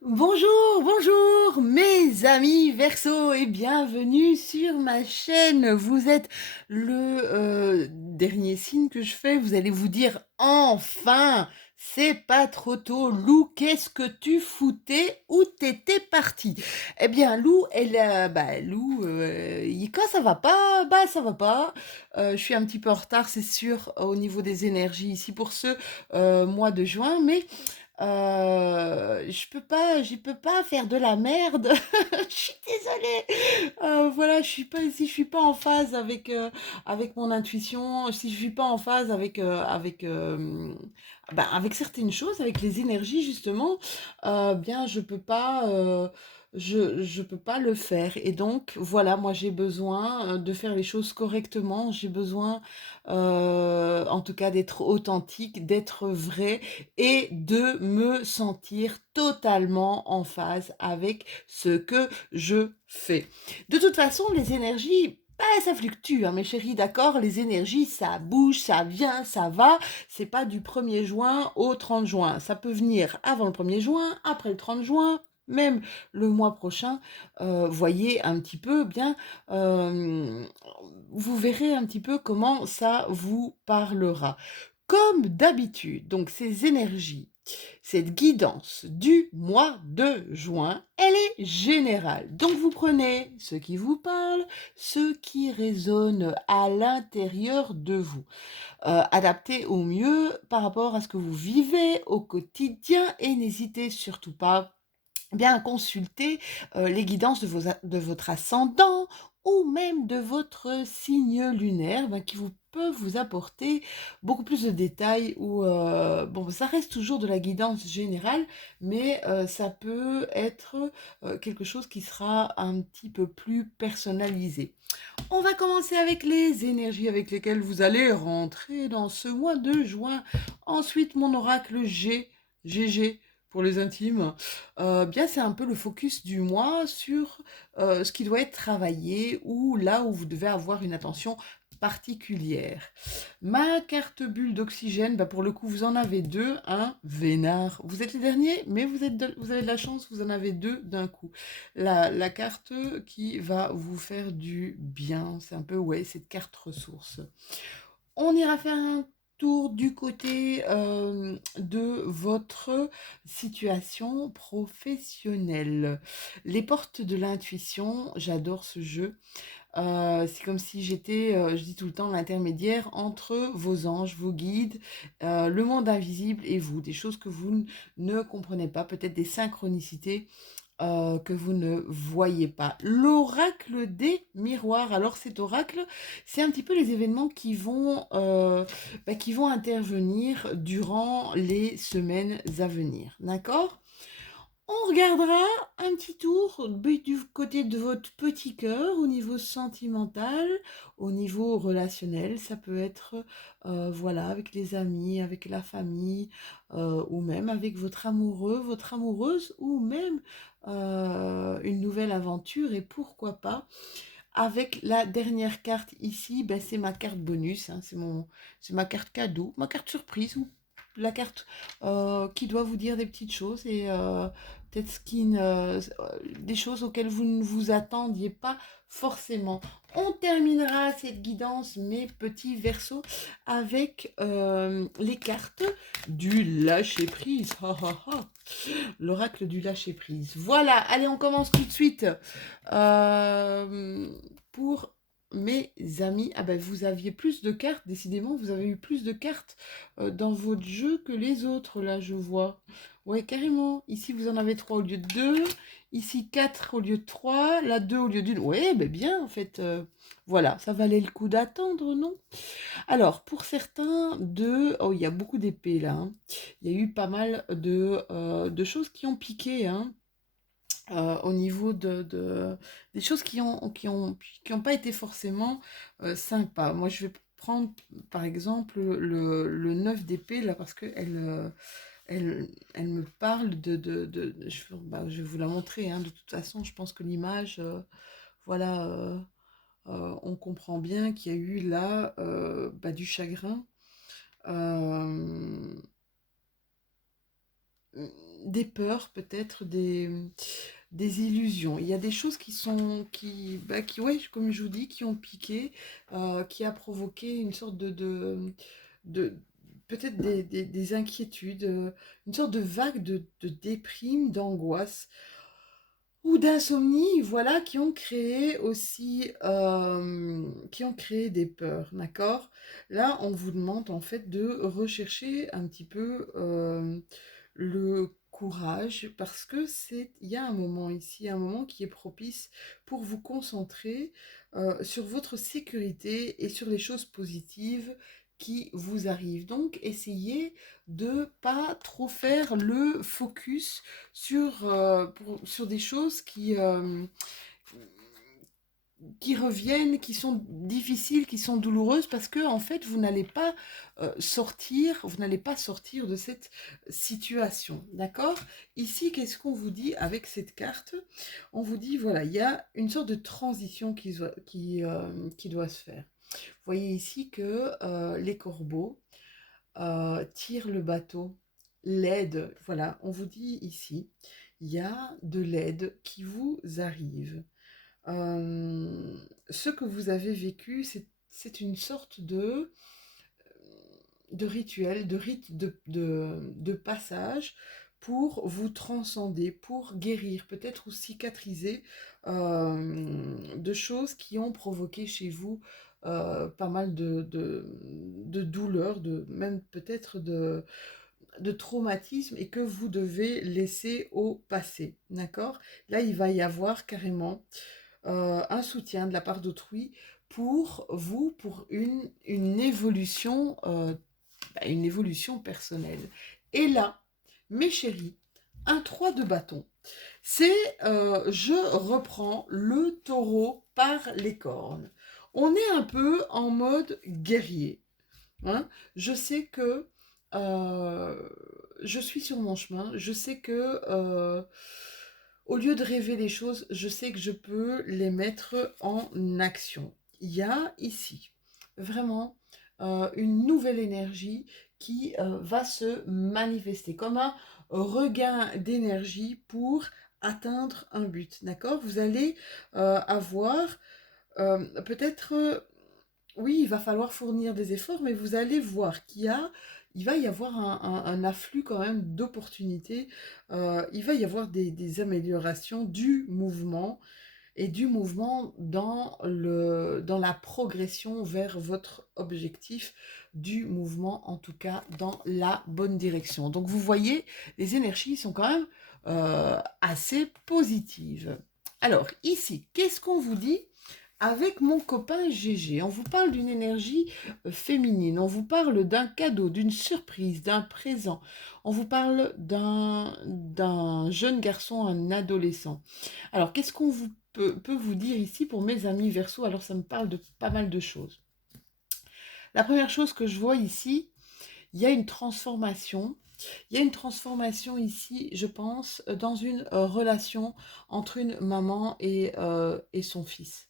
Bonjour, bonjour mes amis Verseau et bienvenue sur ma chaîne. Vous êtes le dernier signe que je fais. Vous allez vous dire enfin, c'est pas trop tôt. Lou, qu'est-ce que tu foutais? Où t'étais parti? Eh bien, Lou, quand ça va pas, bah ça va pas. Je suis un petit peu en retard, c'est sûr, au niveau des énergies ici pour ce mois de juin, mais j'y peux pas faire de la merde. Je suis désolée. Voilà, je suis pas ici, je suis pas en phase avec mon intuition. Si je suis pas en phase avec certaines choses, avec les énergies justement, bien je peux pas le faire. Et donc voilà, moi j'ai besoin de faire les choses correctement. J'ai besoin, en tout cas, d'être authentique, d'être vrai et de me sentir totalement en phase avec ce que je fais. De toute façon, les énergies, bah, ça fluctue, hein, mes chéris, d'accord? Les énergies, ça bouge, ça vient, ça va. C'est pas du 1er juin au 30 juin. Ça peut venir avant le 1er juin, après le 30 juin, même le mois prochain. Voyez un petit peu bien, euh, vous verrez un petit peu comment ça vous parlera. Comme d'habitude, donc ces énergies, cette guidance du mois de juin, elle est générale. Donc vous prenez ce qui vous parle, ce qui résonne à l'intérieur de vous, adapté au mieux par rapport à ce que vous vivez au quotidien et n'hésitez surtout pas bien consulter les guidances de votre ascendant ou même de votre signe lunaire qui vous peuvent vous apporter beaucoup plus de détails ou bon, ça reste toujours de la guidance générale, mais ça peut être quelque chose qui sera un petit peu plus personnalisé. On va commencer avec les énergies avec lesquelles vous allez rentrer dans ce mois de juin. Ensuite, mon oracle GG pour les intimes. Bien, c'est un peu le focus du mois sur ce qui doit être travaillé ou là où vous devez avoir une attention particulière. Ma carte bulle d'oxygène, bah pour le coup, vous en avez deux, un vénard. Vous êtes les derniers, mais vous avez de la chance, vous en avez deux d'un coup. La carte qui va vous faire du bien, c'est un peu, ouais, cette carte ressource. On ira faire un tour du côté de votre situation professionnelle. Les portes de l'intuition, j'adore ce jeu. C'est comme si j'étais, je dis tout le temps, l'intermédiaire entre vos anges, vos guides, le monde invisible et vous. Des choses que vous ne comprenez pas, peut-être des synchronicités que vous ne voyez pas. L'oracle des miroirs. Alors cet oracle, c'est un petit peu les événements qui vont intervenir durant les semaines à venir. D'accord? On regardera un petit tour du côté de votre petit cœur au niveau sentimental, au niveau relationnel. Ça peut être voilà, avec les amis, avec la famille, ou même avec votre amoureux, votre amoureuse, ou même une nouvelle aventure. Et pourquoi pas avec la dernière carte ici, ben, c'est ma carte bonus, hein, c'est ma carte cadeau, ma carte surprise, ou la carte qui doit vous dire des petites choses et peut-être des choses auxquelles vous ne vous attendiez pas forcément. On terminera cette guidance, mes petits versos, avec les cartes du lâcher-prise. L'oracle du lâcher-prise. Voilà, allez, on commence tout de suite. Pour mes amis, ah ben vous aviez plus de cartes, décidément, vous avez eu plus de cartes dans votre jeu que les autres, là, je vois. Ouais, carrément. Ici, vous en avez 3 au lieu de 2. Ici, 4 au lieu de 3. Là, 2 au lieu d'une. Ouais, ben bien, en fait. Voilà, ça valait le coup d'attendre, non? Alors, pour certains, oh, il y a beaucoup d'épées, là, hein. Il y a eu pas mal de choses qui ont piqué, hein, au niveau des choses qui ont pas été forcément sympas. Moi, je vais prendre, par exemple, le 9 d'épée, là, parce qu'elle me parle je vais vous la montrer, hein, de toute façon, je pense que l'image, voilà, on comprend bien qu'il y a eu là du chagrin. Euh, des peurs, peut-être des illusions. Il y a des choses qui ouais, comme je vous dis, qui ont piqué, qui a provoqué une sorte de peut-être des inquiétudes, une sorte de vague de déprime, d'angoisse ou d'insomnie, voilà, qui ont créé aussi, qui ont créé des peurs, d'accord? Là, on vous demande en fait de rechercher un petit peu le courage parce que il y a un moment ici, un moment qui est propice pour vous concentrer sur votre sécurité et sur les choses positives qui vous arrivent. Donc, essayez de pas trop faire le focus sur des choses qui reviennent, qui sont difficiles, qui sont douloureuses, parce que en fait, vous n'allez pas sortir de cette situation, d'accord? Ici, qu'est-ce qu'on vous dit avec cette carte? On vous dit, voilà, il y a une sorte de transition qui doit se faire. Vous voyez ici que les corbeaux tirent le bateau, l'aide, voilà, on vous dit ici, il y a de l'aide qui vous arrive. Euh, Ce que vous avez vécu, c'est une sorte de rituel, de rite de passage pour vous transcender, pour guérir, peut-être ou cicatriser de choses qui ont provoqué chez vous pas mal de douleurs, même peut-être de traumatisme et que vous devez laisser au passé. D'accord? Là, il va y avoir carrément un soutien de la part d'autrui pour vous, pour une évolution personnelle. Et là, mes chéris, un 3 de bâton. C'est je reprends le taureau par les cornes. On est un peu en mode guerrier. Hein. Je sais que euh, je suis sur mon chemin. Je sais que au lieu de rêver les choses, je sais que je peux les mettre en action. Il y a ici vraiment une nouvelle énergie qui va se manifester comme un regain d'énergie pour atteindre un but. D'accord? Vous allez avoir peut-être oui, il va falloir fournir des efforts, mais vous allez voir il va y avoir un afflux quand même d'opportunités. Il va y avoir des améliorations du mouvement et du mouvement dans la progression vers votre objectif, du mouvement en tout cas dans la bonne direction. Donc vous voyez, les énergies sont quand même assez positives. Alors ici, qu'est-ce qu'on vous dit avec mon copain Gégé? On vous parle d'une énergie féminine, on vous parle d'un cadeau, d'une surprise, d'un présent, on vous parle d'un jeune garçon, un adolescent. Alors, qu'est-ce qu'on peut vous dire ici pour mes amis Verseau? Alors, ça me parle de pas mal de choses. La première chose que je vois ici, il y a une transformation. Il y a une transformation ici, je pense, dans une relation entre une maman et son fils.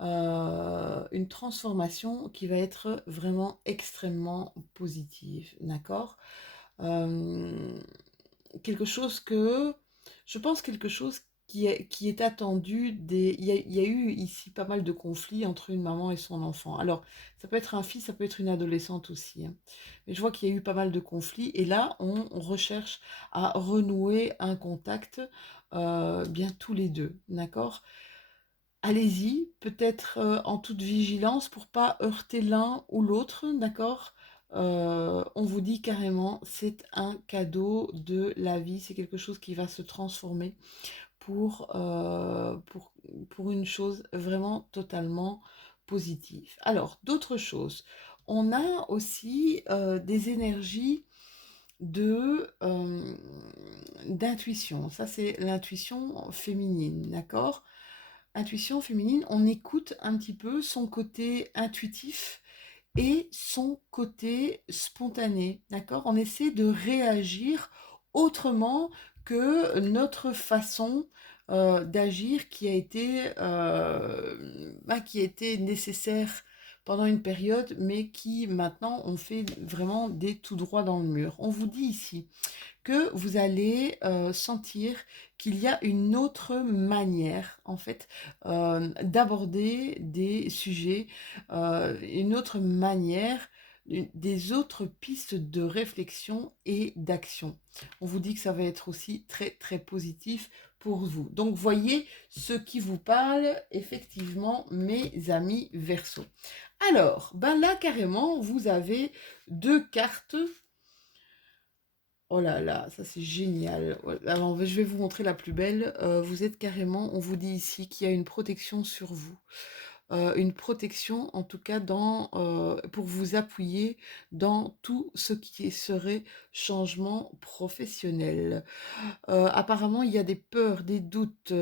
Une transformation qui va être vraiment extrêmement positive, d'accord? Euh, Quelque chose que, je pense quelque chose qui est attendu. Il y a eu ici pas mal de conflits entre une maman et son enfant. Alors, ça peut être un fils, ça peut être une adolescente aussi, hein. Mais je vois qu'il y a eu pas mal de conflits et là, on recherche à renouer un contact bien tous les deux, d'accord? Allez-y, peut-être en toute vigilance pour pas heurter l'un ou l'autre, d'accord? On vous dit carrément, c'est un cadeau de la vie, c'est quelque chose qui va se transformer pour une chose vraiment totalement positive. Alors, d'autres choses. On a aussi des énergies d'intuition. Ça, c'est l'intuition féminine, d'accord? Intuition féminine, on écoute un petit peu son côté intuitif et son côté spontané, d'accord? On essaie de réagir autrement que notre façon d'agir qui a été nécessaire pendant une période, mais qui maintenant ont fait vraiment des tout droits dans le mur. On vous dit ici que vous allez sentir qu'il y a une autre manière, en fait, d'aborder des sujets, une autre manière, des autres pistes de réflexion et d'action. On vous dit que ça va être aussi très, très positif pour vous. Donc, voyez ce qui vous parle, effectivement, mes amis Verseau. Alors, ben là, carrément, vous avez deux cartes. Oh là là, ça c'est génial. Alors, je vais vous montrer la plus belle. Vous êtes carrément, on vous dit ici qu'il y a une protection sur vous. Une protection, en tout cas, pour vous appuyer dans tout ce qui serait changement professionnel. Apparemment, il y a des peurs, des doutes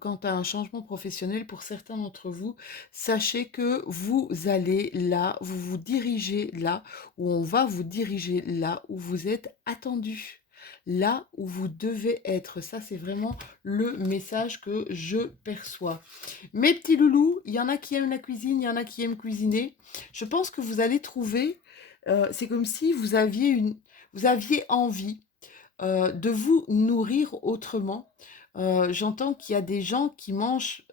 quant à un changement professionnel pour certains d'entre vous. Sachez que vous allez là, vous vous dirigez là, où on va vous diriger là, où vous êtes attendu. Là où vous devez être. Ça, c'est vraiment le message que je perçois. Mes petits loulous, il y en a qui aiment la cuisine, il y en a qui aiment cuisiner. Je pense que vous allez trouver, c'est comme si vous aviez envie de vous nourrir autrement. J'entends qu'il y a des gens qui mangent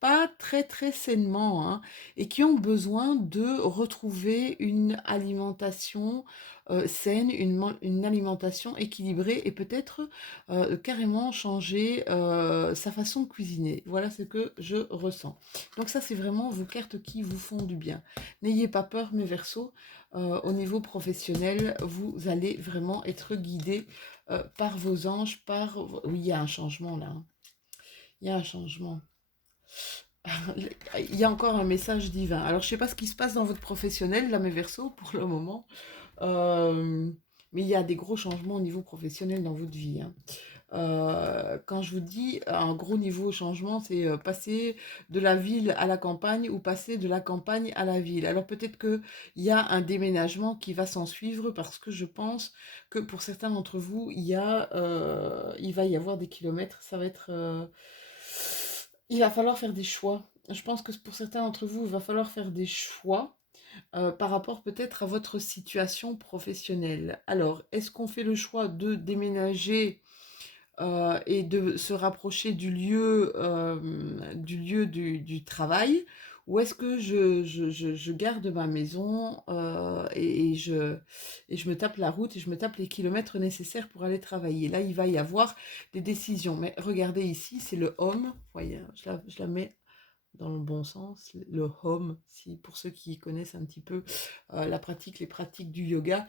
pas très très sainement, hein, et qui ont besoin de retrouver une alimentation saine, une alimentation équilibrée et peut-être carrément changer sa façon de cuisiner. Voilà ce que je ressens. Donc ça, c'est vraiment vos cartes qui vous font du bien. N'ayez pas peur, mes Verseaux. Au niveau professionnel, vous allez vraiment être guidés par vos anges, Oui, il y a un changement là. Hein. Il y a un changement. Il y a encore un message divin. Alors, je ne sais pas ce qui se passe dans votre professionnel, là, mes Verseaux, pour le moment. Euh, mais il y a des gros changements au niveau professionnel dans votre vie. Hein. Quand je vous dis un gros niveau changement, c'est passer de la ville à la campagne ou passer de la campagne à la ville. Alors peut-être qu'il y a un déménagement qui va s'en suivre parce que je pense que pour certains d'entre vous, il va y avoir des kilomètres. Il va falloir faire des choix. Je pense que pour certains d'entre vous, il va falloir faire des choix par rapport peut-être à votre situation professionnelle. Alors, est-ce qu'on fait le choix de déménager et de se rapprocher du travail, ou est-ce que je garde ma maison et je me tape la route et je me tape les kilomètres nécessaires pour aller travailler. Là, il va y avoir des décisions. Mais regardez ici, c'est le home. Voyez, je la mets dans le bon sens, le home, si, pour ceux qui connaissent un petit peu les pratiques du yoga,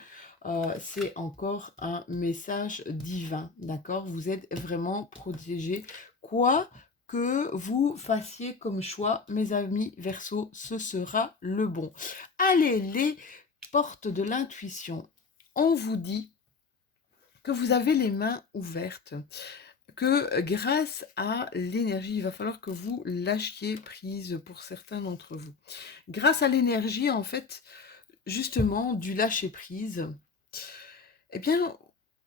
c'est encore un message divin, d'accord? Vous êtes vraiment protégés. Quoi que vous fassiez comme choix, mes amis Verseau, ce sera le bon. Allez, les portes de l'intuition. On vous dit que vous avez les mains ouvertes, que grâce à l'énergie, il va falloir que vous lâchiez prise pour certains d'entre vous. Grâce à l'énergie, en fait, justement, du lâcher prise, eh bien,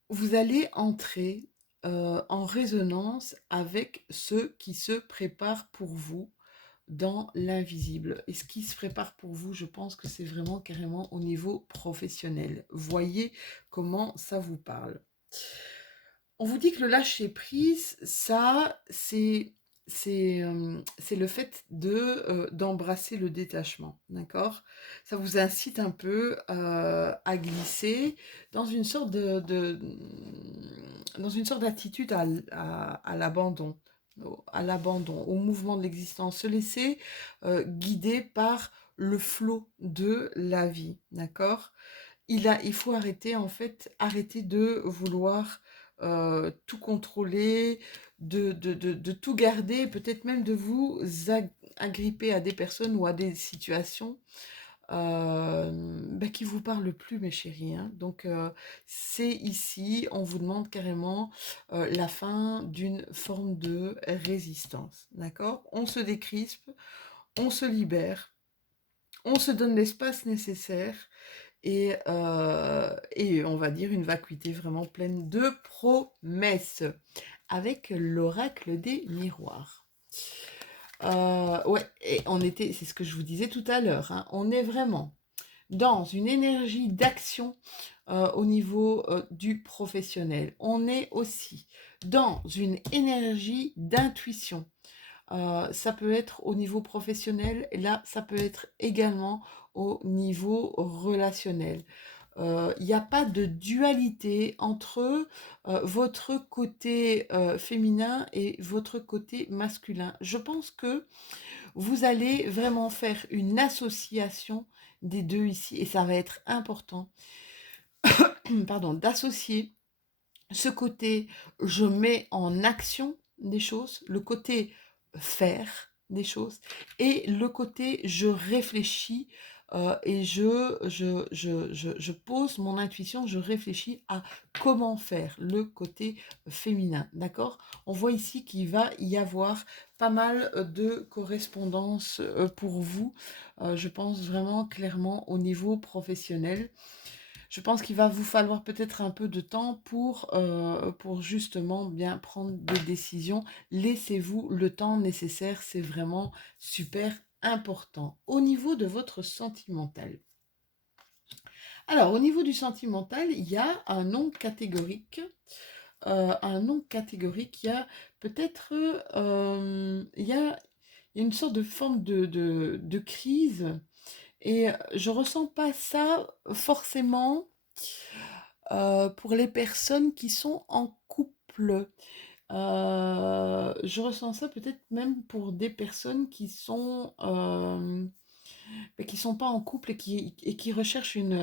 vous allez entrer en résonance avec ce qui se prépare pour vous dans l'invisible. Et ce qui se prépare pour vous, je pense que c'est vraiment carrément au niveau professionnel. Voyez comment ça vous parle. On vous dit que le lâcher prise, ça, c'est le fait d'embrasser le détachement, d'accord? Ça vous incite un peu à glisser dans une sorte dans une sorte d'attitude à l'abandon, au mouvement de l'existence, se laisser guider par le flot de la vie, d'accord? Il faut arrêter, en fait, arrêter de vouloir tout contrôler, de tout garder, peut-être même de vous agripper à des personnes ou à des situations qui vous parlent plus, mes chéris. Hein. Donc, c'est ici, on vous demande carrément la fin d'une forme de résistance. D'accord? On se décrispe, on se libère, on se donne l'espace nécessaire et on va dire une vacuité vraiment pleine de promesses avec l'oracle des miroirs. Ouais, et c'est ce que je vous disais tout à l'heure, hein, on est vraiment dans une énergie d'action au niveau du professionnel. On est aussi dans une énergie d'intuition. Ça peut être au niveau professionnel, et là, ça peut être également au niveau relationnel. Il n'y a pas de dualité entre votre côté féminin et votre côté masculin. Je pense que vous allez vraiment faire une association des deux ici, et ça va être important, pardon, d'associer ce côté je mets en action des choses, le côté faire des choses, et le côté je réfléchis et je pose mon intuition, je réfléchis à comment faire, le côté féminin, d'accord? On voit ici qu'il va y avoir pas mal de correspondances pour vous, je pense vraiment clairement au niveau professionnel. Je pense qu'il va vous falloir peut-être un peu de temps pour justement bien prendre des décisions. Laissez-vous le temps nécessaire, c'est vraiment super important. Au niveau de votre sentimental. Alors, au niveau du sentimental, il y a un non catégorique. Un non catégorique, il y a peut-être il y a une sorte de forme de crise et je ressens pas ça forcément pour les personnes qui sont en couple. Je ressens ça peut-être même pour des personnes qui sont pas en couple et qui recherchent une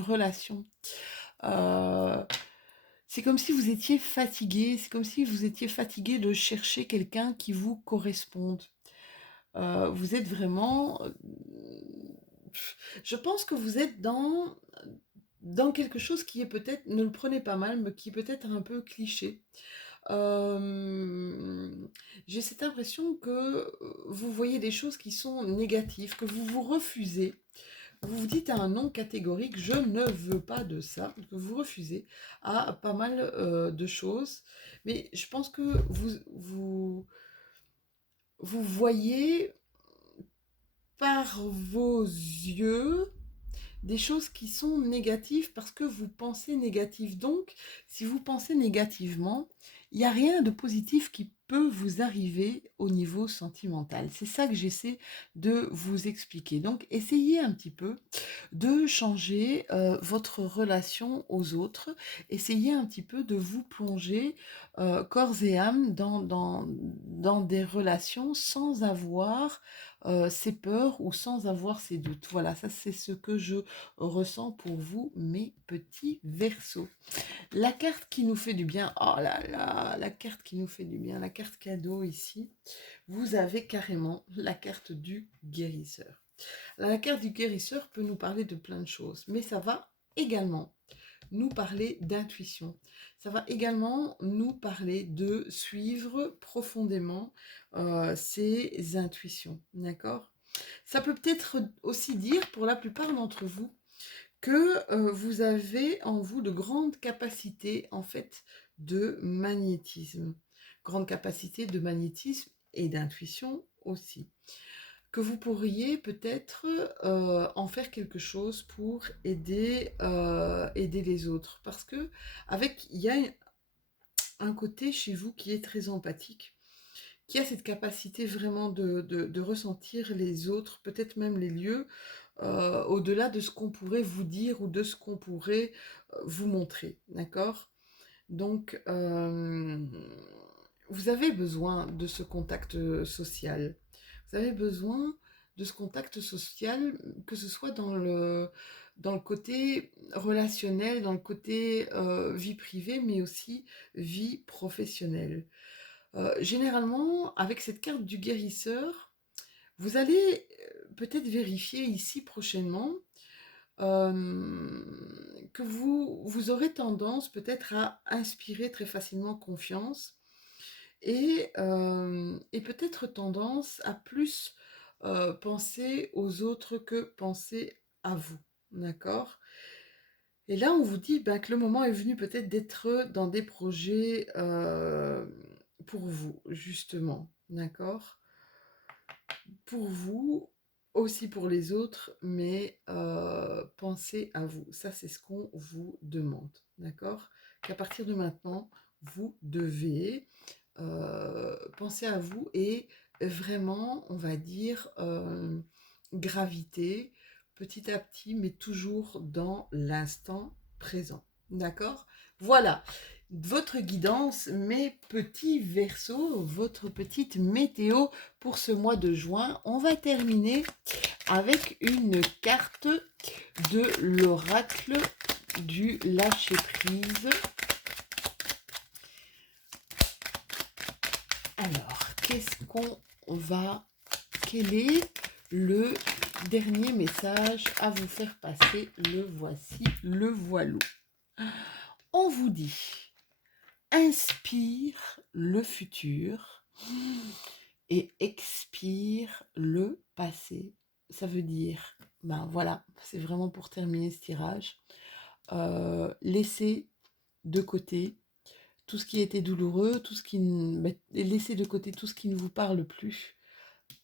relation. Euh, c'est comme si vous étiez fatigué, c'est comme si vous étiez fatigué de chercher quelqu'un qui vous corresponde. Vous êtes vraiment... je pense que vous êtes dans quelque chose qui est peut-être, ne le prenez pas mal, mais qui est peut-être un peu cliché. Euh, j'ai cette impression que vous voyez des choses qui sont négatives, que vous vous refusez. Vous vous dites à un non catégorique, je ne veux pas de ça, que vous refusez à pas mal de choses. Mais je pense que vous voyez par vos yeux des choses qui sont négatives parce que vous pensez négatif. Donc, si vous pensez négativement, il n'y a rien de positif qui peut vous arriver au niveau sentimental. C'est ça que j'essaie de vous expliquer. Donc, essayez un petit peu de changer votre relation aux autres. Essayez un petit peu de vous plonger corps et âme dans des relations sans avoir ces peurs ou sans avoir ces doutes. Voilà, ça c'est ce que je ressens pour vous, mes petits Verseaux. La carte qui nous fait du bien, oh là là, la carte qui nous fait du bien, la carte cadeau ici, vous avez carrément la carte du guérisseur. La carte du guérisseur peut nous parler de plein de choses, mais ça va également nous parler d'intuition. Ça va également nous parler de suivre profondément ses intuitions, d'accord? Ça peut peut-être aussi dire pour la plupart d'entre vous que vous avez en vous de grandes capacités en fait de magnétisme. Grande capacité de magnétisme et d'intuition aussi que vous pourriez peut-être en faire quelque chose pour aider les autres. Parce que il y a un côté chez vous qui est très empathique, qui a cette capacité vraiment de ressentir les autres, peut-être même les lieux, au-delà de ce qu'on pourrait vous dire ou de ce qu'on pourrait vous montrer. D'accord? Donc, vous avez besoin de ce contact social. Vous avez besoin de ce contact social, que ce soit dans le côté relationnel, dans le côté vie privée, mais aussi vie professionnelle. Généralement, avec cette carte du guérisseur, vous allez peut-être vérifier ici prochainement que vous aurez tendance peut-être à inspirer très facilement confiance et peut-être tendance à plus penser aux autres que penser à vous. D'accord? Et là, on vous dit ben, que le moment est venu peut-être d'être dans des projets pour vous, justement. d'accord? Pour vous, aussi pour les autres, mais pensez à vous. Ça, c'est ce qu'on vous demande, d'accord? Qu'à partir de maintenant, vous devez penser à vous et vraiment, on va dire, graviter petit à petit, mais toujours dans l'instant présent. D'accord? Voilà, votre guidance, mes petits versos, votre petite météo pour ce mois de juin. On va terminer avec une carte de l'oracle du lâcher-prise. Alors, qu'est-ce qu'on va... Quel est le dernier message à vous faire passer? Le voici, le voilou. On vous dit, inspire le futur et expire le passé. Ça veut dire, ben voilà, c'est vraiment pour terminer ce tirage. Laissez de côté tout ce qui était douloureux, tout ce qui laissez de côté tout ce qui ne vous parle plus.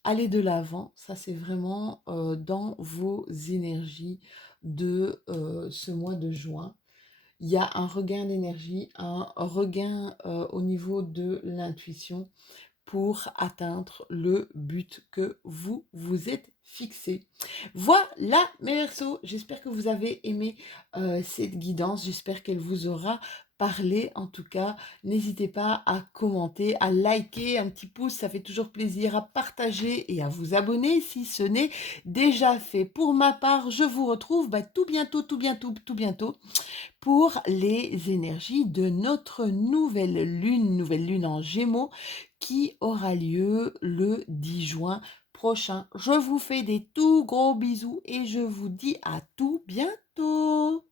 Allez de l'avant, ça c'est vraiment dans vos énergies de ce mois de juin. Il y a un regain d'énergie, un regain au niveau de l'intuition pour atteindre le but que vous vous êtes fixé. Voilà mes Verseaux, j'espère que vous avez aimé cette guidance, j'espère qu'elle vous aura parlé. En tout cas, n'hésitez pas à commenter, à liker, un petit pouce, ça fait toujours plaisir, à partager et à vous abonner si ce n'est déjà fait. Pour ma part, je vous retrouve tout bientôt pour les énergies de notre nouvelle lune en Gémeaux qui aura lieu le 10 juin prochain. Je vous fais des tout gros bisous et je vous dis à tout bientôt.